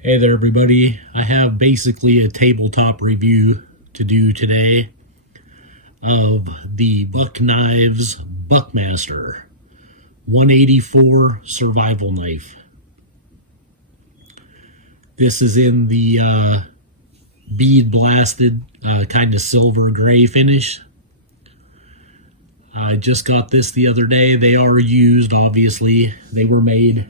Hey there everybody, I have basically a tabletop review to do today of the Buck Knives Buckmaster 184 survival knife. This is in the bead blasted kind of silver gray finish. I just got this the other day. They are used, obviously. They were made,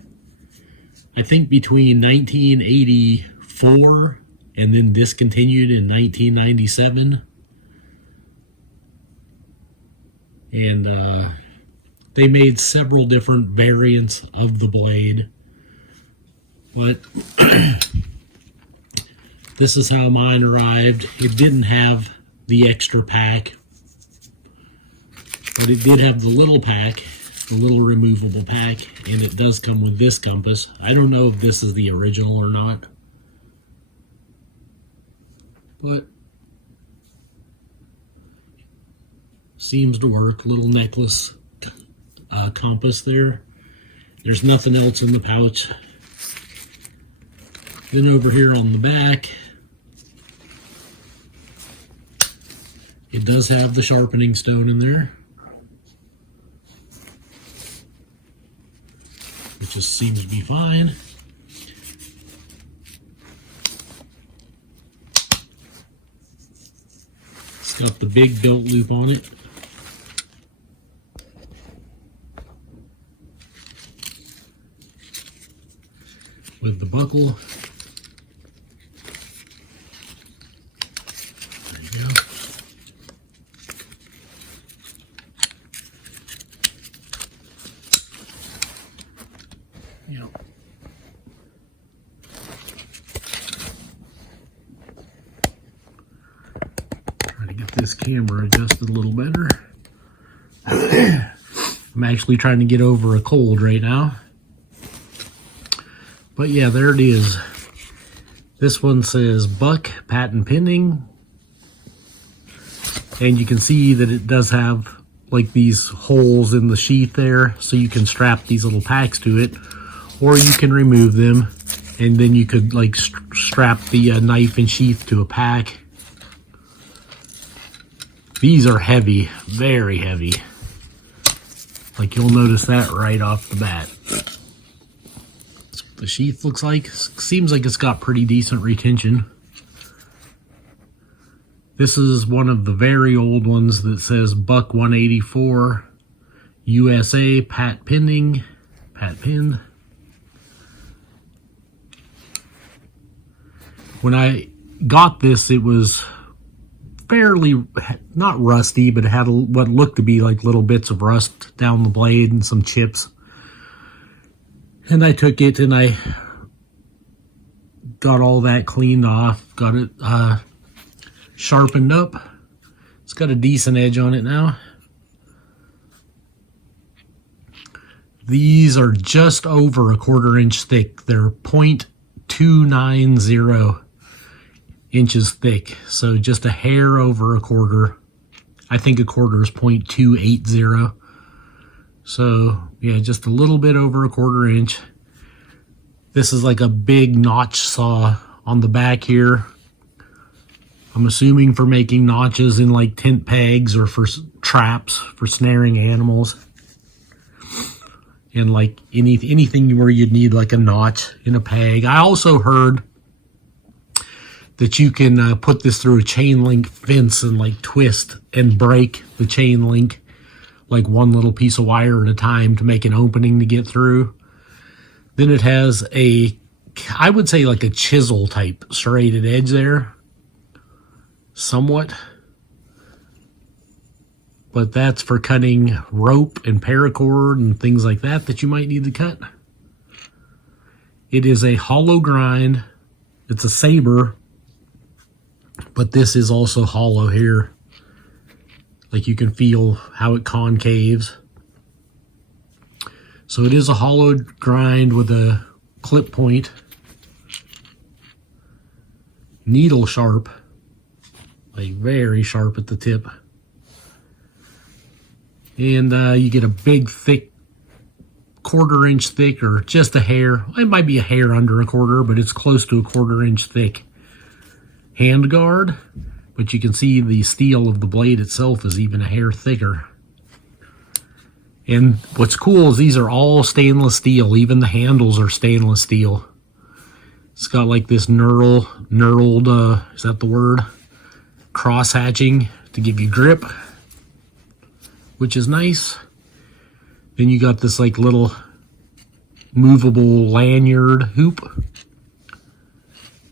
I think, between 1984 and then discontinued in 1997. And they made several different variants of the blade. But this is how mine arrived. It didn't have the extra pack, but it did have the little pack, the little removable pack, and it does come with this compass. I don't know if this is the original or not, but seems to work. Little necklace compass there. There's nothing else in the pouch. Then over here on the back, it does have the sharpening stone in there, which just seems to be fine. It's got the big belt loop on it. With the buckle. There you go. Yep. Try to get this camera adjusted a little better. I'm actually trying to get over a cold right now. But yeah, there it is. This one says Buck patent pending. And you can see that it does have like these holes in the sheath there, so you can strap these little packs to it, or you can remove them and then you could like strap the knife and sheath to a pack. These are heavy, very heavy. Like, you'll notice that right off the bat. The sheath looks like, seems like it's got pretty decent retention. This is one of the very old ones that says Buck 184 USA pat pending, pat pinned. When I got this, it was fairly, not rusty, but it had what looked to be like little bits of rust down the blade and some chips. And I took it and I got all that cleaned off, got it sharpened up. It's got a decent edge on it now. These are just over a 1/4 inch thick. They're 0.290 inches thick. So just a hair over a 1/4. I think a 1/4 is 0.280. So yeah, just a little bit over a 1/4 inch. This is like a big notch saw on the back here. I'm assuming for making notches in like tent pegs or for traps, for snaring animals. And like anything where you'd need like a notch in a peg. I also heard that you can put this through a chain link fence and like twist and break the chain link, like one little piece of wire at a time, to make an opening to get through. Then it has a, I would say like a chisel type serrated edge there, somewhat. But that's for cutting rope and paracord and things like that that you might need to cut. It is a hollow grind. It's a saber, but this is also hollow here. Like, you can feel how it concaves. So it is a hollowed grind with a clip point. Needle sharp. Like, very sharp at the tip. And you get a big, thick 1/4 inch thick, or just a hair. It might be a hair under a quarter, but it's close to a 1/4 inch thick hand guard. But you can see the steel of the blade itself is even a hair thicker. And what's cool is these are all stainless steel. Even the handles are stainless steel. It's got like this knurled, is that the word? Cross hatching to give you grip, which is nice. Then you got this like little movable lanyard hoop.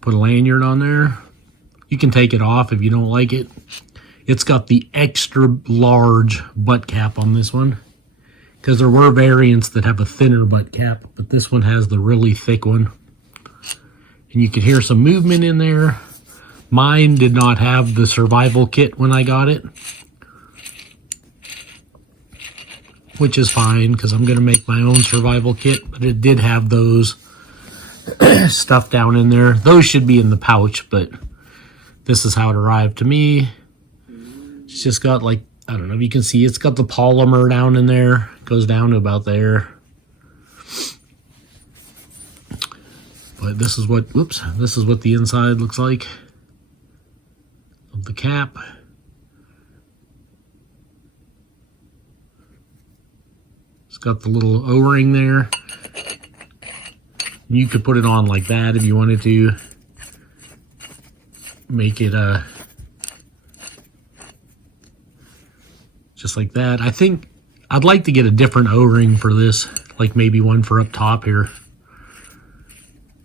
Put a lanyard on there. You can take it off if you don't like it. It's got the extra large butt cap on this one, because there were variants that have a thinner butt cap, but this one has the really thick one. And you could hear some movement in there. Mine did not have the survival kit when I got it, which is fine because I'm going to make my own survival kit, but it did have those stuff down in there. Those should be in the pouch, but this is how it arrived to me. It's just got like, I don't know if you can see, it's got the polymer down in there. It goes down to about there. But this is what, this is what the inside looks like of the cap. It's got the little O-ring there. You could put it on like that if you wanted to. Make it just like that. I think I'd like to get a different O-ring for this, like maybe one for up top here.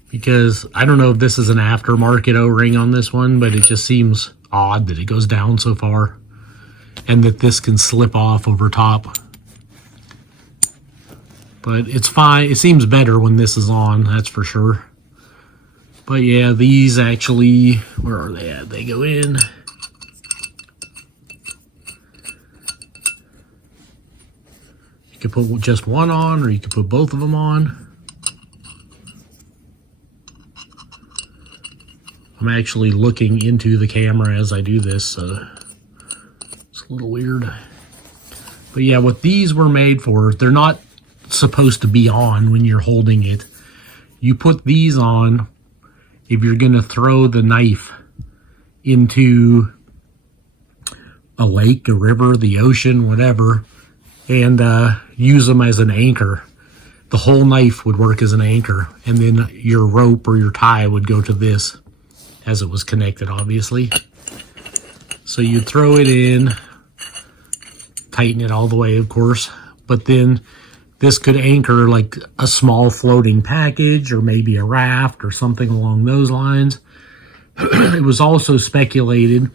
Because I don't know if this is an aftermarket O-ring on this one, but it just seems odd that it goes down so far and that this can slip off over top. But it's fine. It seems better when this is on, that's for sure. But yeah, these actually, where are they at? They go in. You could put just one on, or you could put both of them on. I'm actually looking into the camera as I do this, so it's a little weird. But yeah, what these were made for, they're not supposed to be on when you're holding it. You put these on if you're going to throw the knife into a lake, a river, the ocean, whatever, and use them as an anchor. The whole knife would work as an anchor, and then your rope or your tie would go to this, as it was connected, obviously. So you'd throw it in, tighten it all the way, of course, but then this could anchor like a small floating package or maybe a raft or something along those lines. It was also speculated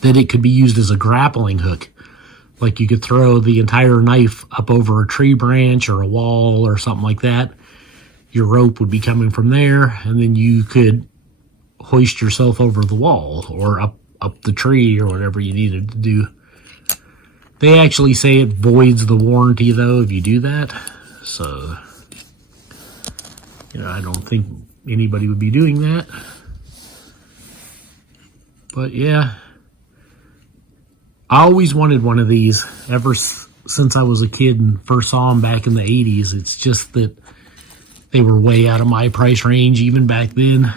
that it could be used as a grappling hook. Like you could throw the entire knife up over a tree branch or a wall or something like that. Your rope would be coming from there, and then you could hoist yourself over the wall or up the tree or whatever you needed to do. They actually say it voids the warranty though if you do that. So, I don't think anybody would be doing that. But yeah, I always wanted one of these ever since I was a kid and first saw them back in the 80s. It's just that they were way out of my price range even back then.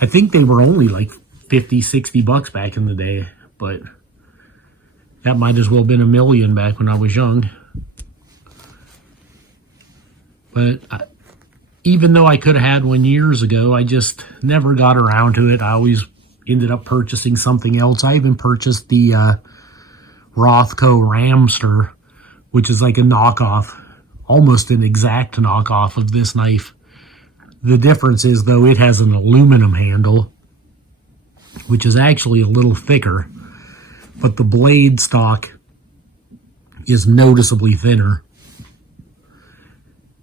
I think they were only like 50, 60 bucks back in the day, but that might as well have been $1 million back when I was young. But even though I could have had one years ago, I just never got around to it. I always ended up purchasing something else. I even purchased the Rothco Ramster, which is like a knockoff, almost an exact knockoff of this knife. The difference is, though, it has an aluminum handle, which is actually a little thicker, but the blade stock is noticeably thinner.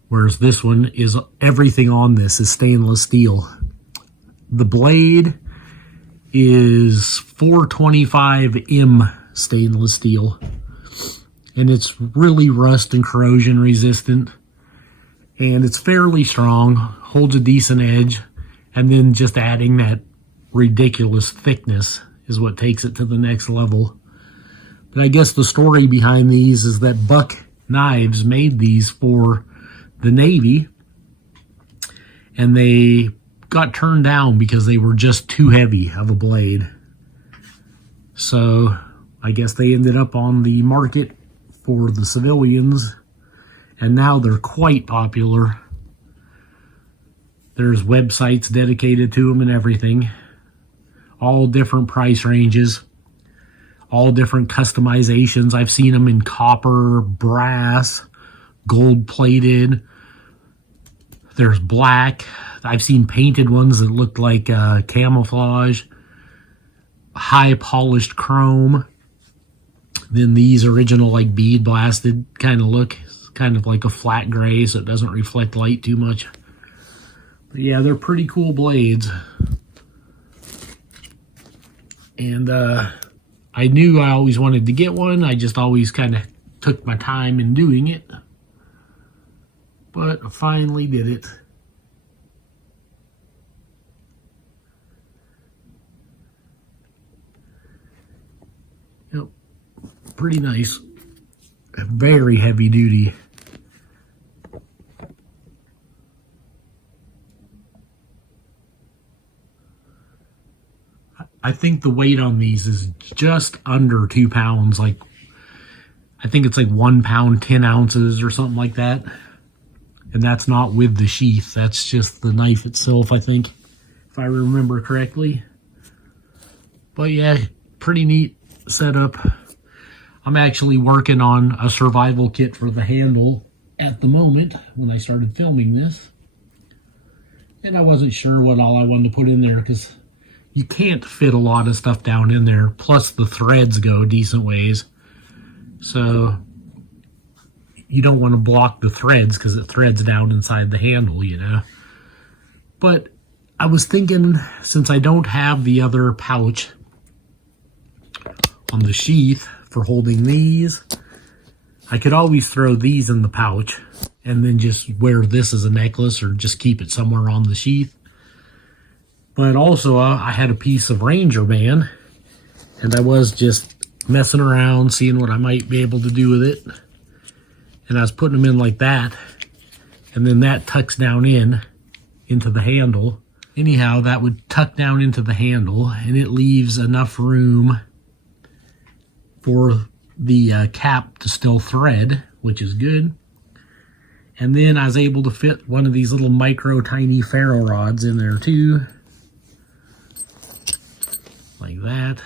Whereas this one is, everything on this is stainless steel. The blade is 425M stainless steel, and it's really rust and corrosion resistant, and it's fairly strong, holds a decent edge, and then just adding that ridiculous thickness is what takes it to the next level. But I guess the story behind these is that Buck Knives made these for the Navy, and they got turned down because they were just too heavy of a blade. So I guess they ended up on the market for the civilians, and now they're quite popular. There's websites dedicated to them and everything. All different price ranges. All different customizations. I've seen them in copper, brass, gold-plated. There's black. I've seen painted ones that look like camouflage. High-polished chrome. Then these original, like, bead blasted kind of look. It's kind of like a flat gray, so it doesn't reflect light too much. But yeah, they're pretty cool blades. And I knew I always wanted to get one. I just always kind of took my time in doing it. But I finally did it. Yep. Pretty nice. Very heavy duty. I think the weight on these is just under 2 pounds. Like, I think it's like 1 pound, 10 ounces or something like that. And that's not with the sheath. That's just the knife itself, I think, if I remember correctly. But yeah, pretty neat setup. I'm actually working on a survival kit for the handle at the moment when I started filming this. And I wasn't sure what all I wanted to put in there because you can't fit a lot of stuff down in there. Plus the threads go decent ways. So you don't want to block the threads because it threads down inside the handle, you know. But I was thinking, since I don't have the other pouch on the sheath for holding these, I could always throw these in the pouch and then just wear this as a necklace or just keep it somewhere on the sheath. But also, I had a piece of Ranger band, and I was just messing around, seeing what I might be able to do with it. And I was putting them in like that, and then that tucks down into the handle. Anyhow, that would tuck down into the handle, and it leaves enough room for the cap to still thread, which is good. And then I was able to fit one of these little micro tiny ferro rods in there too. Like that.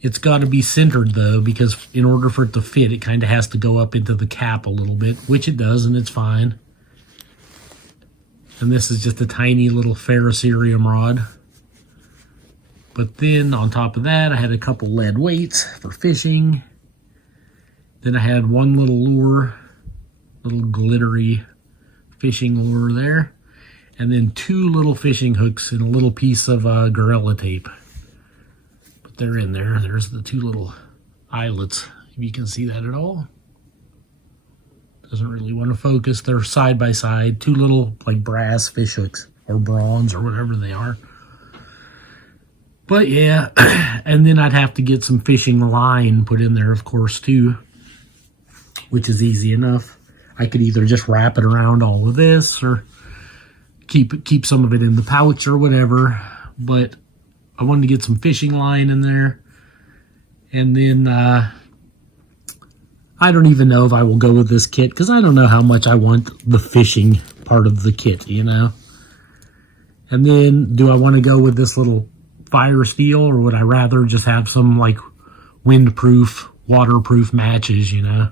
It's got to be centered though, because in order for it to fit, it kind of has to go up into the cap a little bit, which it does, and it's fine. And this is just a tiny little ferrocerium rod. But then on top of that, I had a couple lead weights for fishing. Then I had one little lure, little glittery fishing lure there. And then 2 little fishing hooks and a little piece of Gorilla tape. But they're in there. There's the 2 little eyelets, if you can see that at all. Doesn't really want to focus. They're side by side. 2 little like brass fish hooks or bronze or whatever they are. But yeah, and then I'd have to get some fishing line put in there, of course, too, which is easy enough. I could either just wrap it around all of this or keep some of it in the pouch or whatever. But I wanted to get some fishing line in there. And then I don't even know if I will go with this kit because I don't know how much I want the fishing part of the kit, you know. And then do I want to go with this little fire steel, or would I rather just have some like windproof, waterproof matches, you know?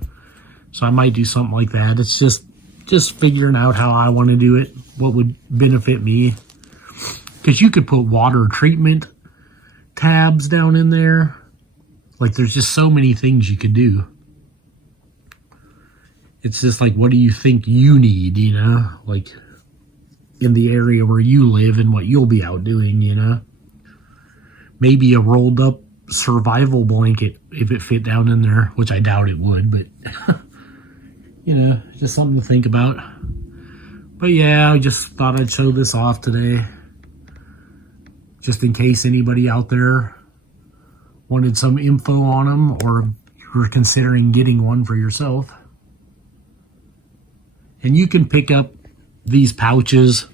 So I might do something like that. It's just figuring out how I want to do it, what would benefit me. Because you could put water treatment tabs down in there. Like there's just so many things you could do. It's just like, what do you think you need, you know? Like in the area where you live and what you'll be out doing, you know? Maybe a rolled up survival blanket if it fit down in there, which I doubt it would, but you know, just something to think about. But yeah, I just thought I'd show this off today, just in case anybody out there wanted some info on them, or you're considering getting one for yourself. And you can pick up these pouches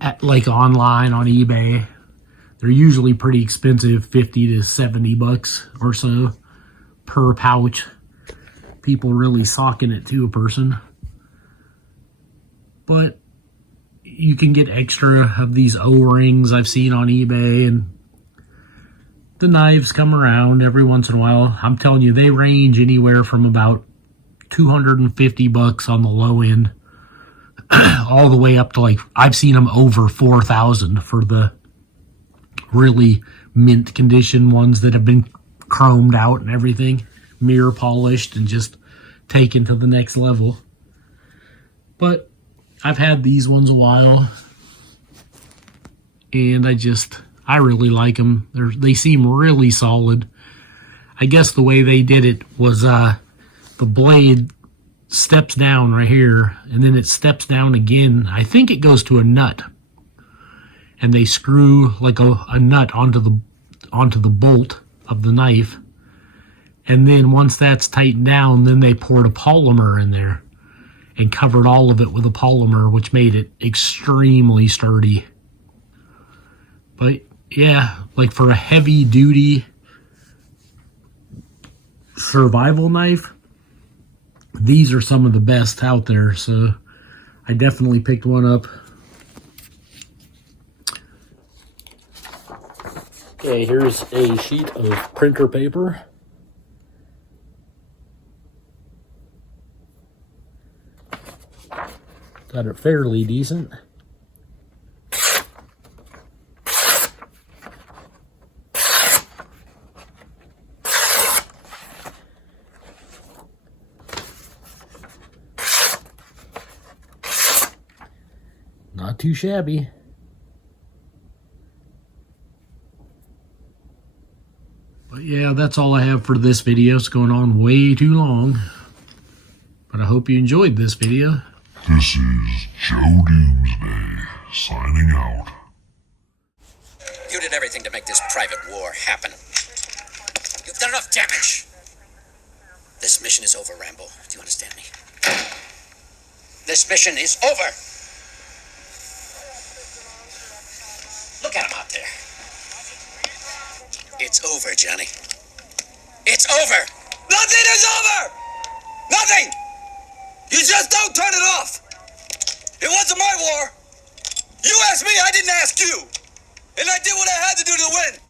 at like online on eBay. They're usually pretty expensive, 50 to 70 bucks or so per pouch. People really socking it to a person. But you can get extra of these O-rings I've seen on eBay, and the knives come around every once in a while. I'm telling you, they range anywhere from about 250 bucks on the low end all the way up to, like, I've seen them over 4,000 for the really mint condition ones that have been chromed out and everything, mirror polished and just taken to the next level. But I've had these ones a while, and I really like them. They seem really solid. I guess the way they did it was the blade steps down right here, and then it steps down again. I think it goes to a nut, and they screw like a nut onto the bolt of the knife, and then once that's tightened down, then they poured a polymer in there and covered all of it with a polymer, which made it extremely sturdy. But yeah, like for a heavy duty survival knife, these are some of the best out there. So I definitely picked one up. Okay, here's a sheet of printer paper. Got it fairly decent. Not too shabby. But yeah, that's all I have for this video. It's going on way too long. But I hope you enjoyed this video. This is Joe Doomsday, signing out. You did everything to make this private war happen. You've done enough damage. This mission is over, Rambo. Do you understand me? This mission is over. Look at him out there. It's over, Johnny. It's over. Nothing is over. Nothing. You just don't turn it off. It wasn't my war. You asked me, I didn't ask you. And I did what I had to do to win.